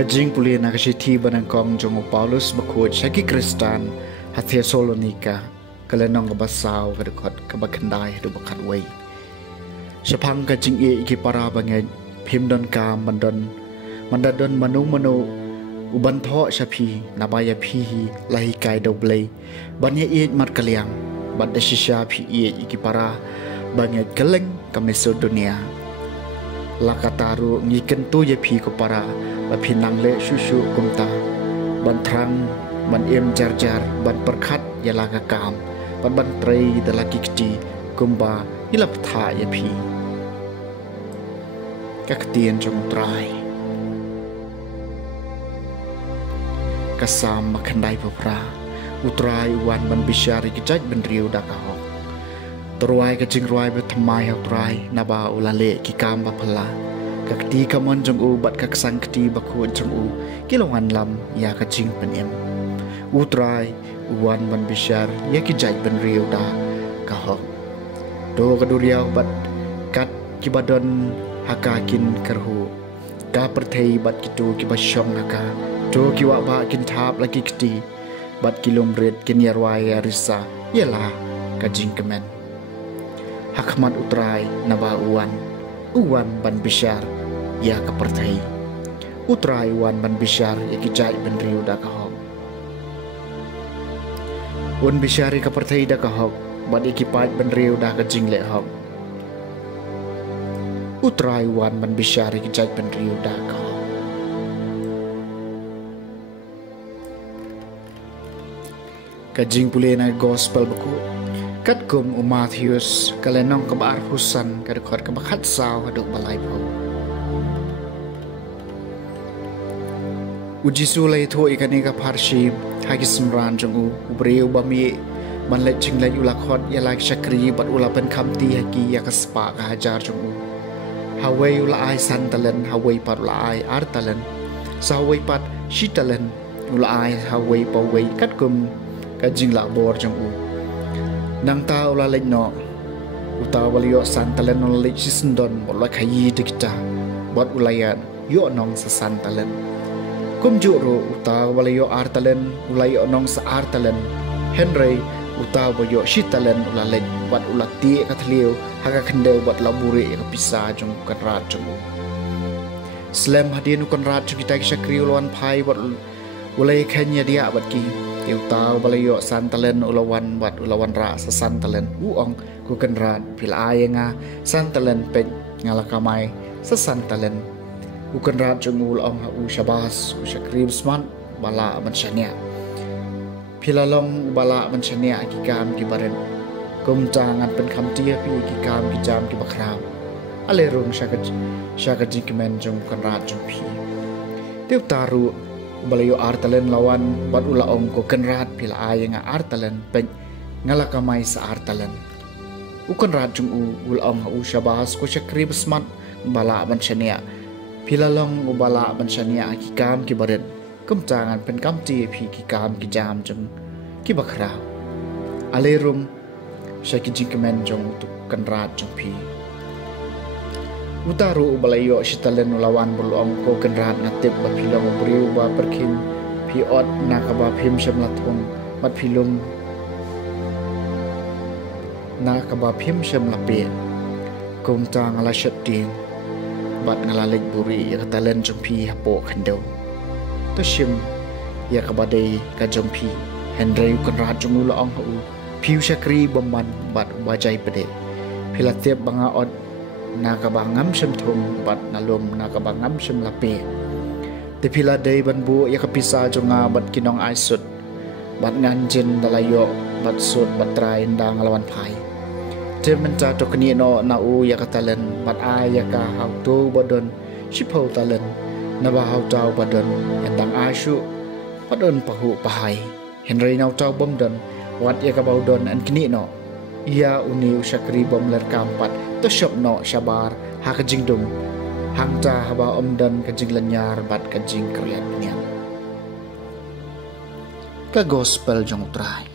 Kajing puli na kasiti banangkong jong Paulus bakut syaki Kristan hathia Salonika kalenong kabasaw kadukot kabakandai du bakat wei. Syapang kajing iki para bangai pimdon ka mandadon manu uban tho syapi nabaya pihi lahi kai doblei banya mat kaliang bad shisha phi iki para bangai keleng kameso dunia. Lakataru ngiken tu ye phi ko para pinang le susu kumta ban trang ban em jar ban perkhat ya laka kam ban trei de laki kti kumba ilap tha ya phi kak tien jong trai kasam makhandai popra utrai wan ban bisyari kijaj ban riu dakaho terwai kajing ruai bethamai utrai naba ulale ki kam ba phala kakti kamon jong u bat kak sangkti bakun jong u kilongan lam ya kajing penem utrai uwan ban bisyar ya ki jai ban riu da kahok do kaduriau bat kat kibadon hakakin kerhu ka perthei bat kitu kibasyong naka do kiwa ba kin thap laki kti bat kilom red kin yarwai arisa yela kajing kemen hakmat utrai naba uwan ban bisyar ya kaperthai utrai uwan ban bisyar ya kijai ban riu da kahok un bisyari kaperthai da kahok ban ikipat ban riu da kajing le hok utrai uwan ban bisyari kijai ban riu da kahok kajing pulena gospel buku kat kum Matthews kalenong kabar husan kadukot kabakhat saw haduk balai pau uji sulai tho ikani ka parshi hagi simran jongu ubreu bami manlet jinglai ulakhot yalai shakri bat ulapan khamti haki yakaspa ka hajar jongu hawai ula ai santalen hawai pat ula ai artalen sawai pat shitalen ula ai hawai pawai kat kum ka jingla bor jongu nang ta ula lekno uta walio santalen ula lek sisndon bola khayi dikta bot ulayan yo nong sa santalen kum juro uta walio artalen ulayo nong sa artalen henry uta boyo shitalen ula lek bat ula ti kathliu haga khande bat laburi ka pisa jong kanrat jong slam hadin kanrat kita shakri ulwan phai bat ulai khanya dia bat ki uta balayo santalen ulawan ra sa santalen uong ku kanrat pilai nga santalen pek ngalakamai sa santalen ukanrat jong ulong ha u shabas u shakrim sman bala manshania pilalong bala manshania akikam kibaren kum jangan pen khamtia pi kikam kijam ki bakhram ale rung shakat jikmen jong kanrat jong pi teu taru balayo artalen lawan bat ula ong ko kanrat pila ay nga artalen pen ngalakamay sa artalen ukanrat jong ul ong ha u shabas ko shakrim sman bala manshania pilalong ubala banshania kikam kibaret kumjangan pen kamti phi kikam kijam jong kibakra alerum shaki jingkemen jong tu kanrat jong phi utaru ubalayo shitalen ulawan bulong ko kanrat natip ba pilong briu ba perkin phi ot nakaba phim shamlathong mat philum nakaba phim shamlape kumjang ala shating bat ngalalik buri ya talen jompi hapo khando to shim ya kabade ka jompi henry kanrat jongula ong hu piu shakri bomban bat wajai pede pilatep banga od nakabangam sem thum bat nalum nakabangam sem lape te pila dei ban bu ya kapisa jonga bat kinong aisut bat nganjin dalayo bat sut bat trai ndang lawan phai te menta to kni no na u ya katalen bat a ya ka hau tu bodon shipho talen na ba hau tau bodon endang asu bodon pahu pahai henry nau tau bom don wat ya ka baudon an kni no ia uni usakri bom ler kampat to shop no shabar ha ka jingdum hangta haba omdan ka jinglanyar bat ka jing kriat nian ka gospel jong trai